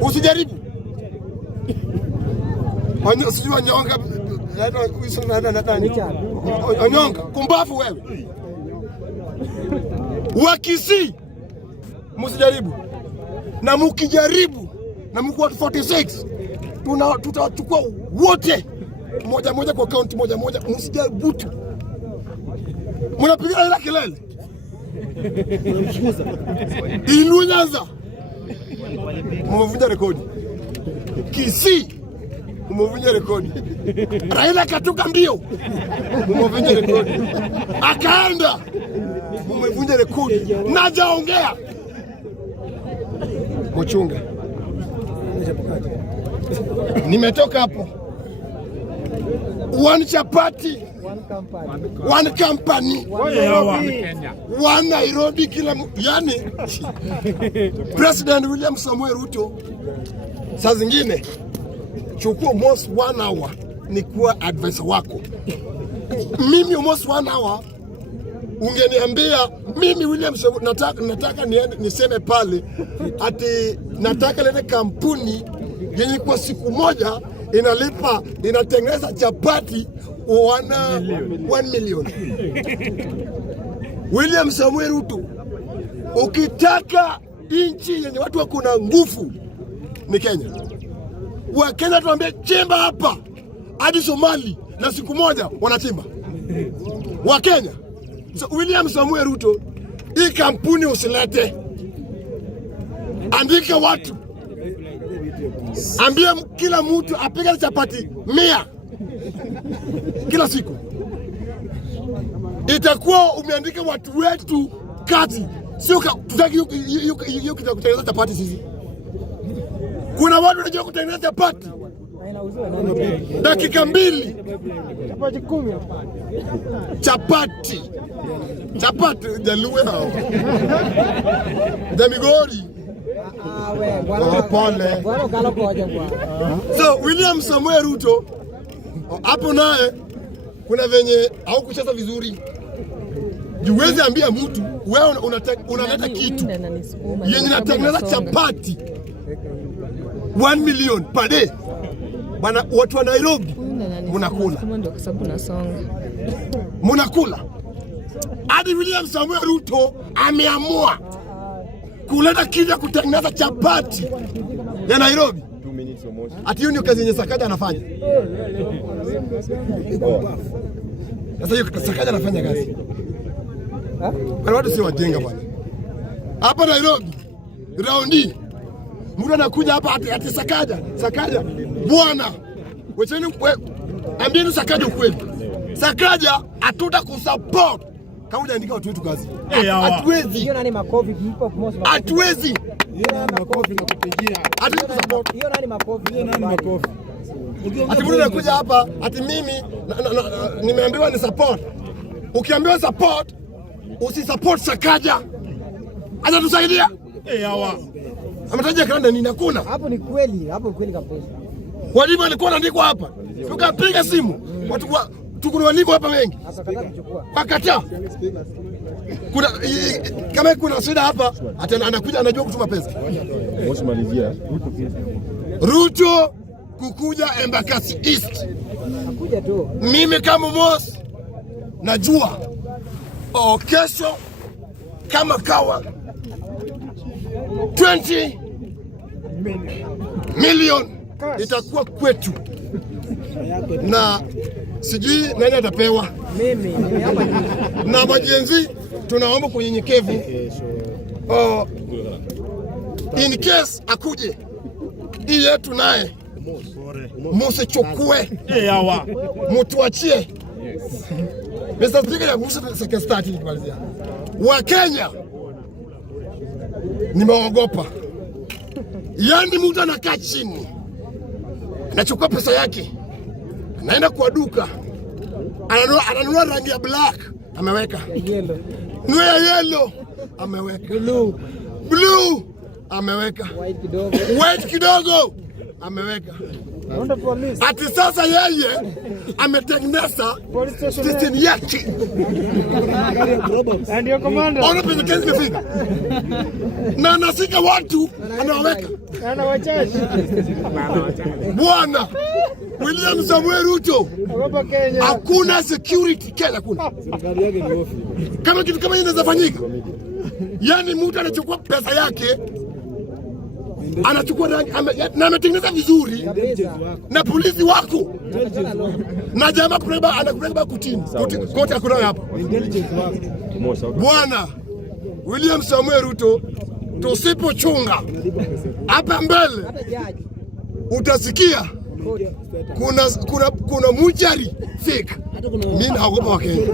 Usijaribu. Sijui wanyonga. Wanyonga. Kumbafu wewe. Wakisi. Msijaribu. Na mkijaribu. Na mko 46. Tutachukua wote. Moja kwa kaunti moja. Msijaribu tu. Mnapiga ile kelele. Inunyaza. Mmevunja rekodi. Kisii. Mmevunja rekodi. Raila katoka mbio. Mmevunja rekodi. Akaenda. Mmevunja rekodi. Najaongea. Mchunga. Nimetoka hapo. One chapati, one company, one Nairobi kila yani President William Samoei Ruto saa zingine chukua almost 1 hour ni kuwa advisor wako. Mimi almost 1 hour ungeniambia mimi William Samoei nataka niseme pale ati nataka lete kampuni yenye kwa siku moja inatengeneza chapati 1 million. William Samoei Ruto, ukitaka nchi yenye watu wako na nguvu ni Kenya. Wa Kenya tuambie chimba hapa hadi Somali na siku moja wanachimba. Wa Kenya. So William Samoei Ruto, hii kampuni usilete. Andika watu. Ambia kila mtu apige chapati 100 kila siku. Itakuwa umeandika watu wetu kazi. Sio tutaki hiyo kutengeneza chapati sisi. Kuna watu wanajua kutengeneza chapati. Dakika 2. Chapati 10. Chapati jaluwe hao. Damigori. So William Samoei Ruto hapo naye kuna venye au kucheza vizuri. Juwezi ambia mtu wewe unaleta kitu yenye natengeneza chapati 1 million per day. Bana watu wa Nairobi mnakula. Mnakula. Hadi William Samoei Ruto ameamua kuleta kija kutengeneza chapati ya Nairobi. Ati hiyo ni kazi yenye Sakaja anafanya. Sasa hiyo Sakaja anafanya kazi. Kwa watu si wajenga bwana. Hapa Nairobi raundi mtu anakuja hapa ati Sakaja bwana. Wecheni ambieni Sakaja ukweli. Sakaja atuta kusupport kama hujaandika watu wetu kazi. Hatuwezi. Hiyo nani makofi mpo most. Hatuwezi. Hiyo nani makofi na kupigia. Hiyo nani makofi. Hiyo nani makofi. Ati mtu anakuja hapa ati mimi nimeambiwa ni support. Ukiambiwa support usisupport Sakaja. Acha tusaidia. Hawa. Ametaja kanda nini hakuna? Hapo ni kweli, hapo kweli kabisa. Walimu alikuwa anaandikwa hapa. Tukapiga simu. Watu tuko walimu hapa wengi. Wakata. Kuna kama kuna shida hapa anakuja anajua kutuma pesa. Ruto kukuja Embakasi East. Nakuja tu. Mimi kama Mos najua kesho kama kawa 20 million itakuwa kwetu. Na sijui nani atapewa. Mimi hapa na majenzi tunaomba kwa unyenyekevu. In case akuje hii yetu naye msichukue. Hawa mtuachie. Mr. Speaker, ya kuhusu second start nikimalizia. Wa Kenya nimeogopa. Yaani mtu anakaa chini. Anachukua pesa yake. Anaenda kwa duka. Ananunua rangi ya black, ameweka. yellow. Nunua yellow, ameweka. Blue, ameweka. White kidogo, ameweka. Ati sasa yeye ametengeneza station yake. Ndio komanda. Ona penye kesi imefika. Na anasika watu anawaweka. Anawachaji. Bwana William Samuel Ruto. Hakuna security Kenya hakuna. Serikali yake ni ofi. Kama kitu kama inaweza fanyika. Yaani mtu anachukua pesa yake anachukua na ametengeneza vizuri na polisi wako na jamaa anakupeleka kutini kote hakuna hapo. Bwana William Samuel Ruto, tusipochunga hapa mbele utasikia kuna mujari fake. Mimi naogopa Wakenya.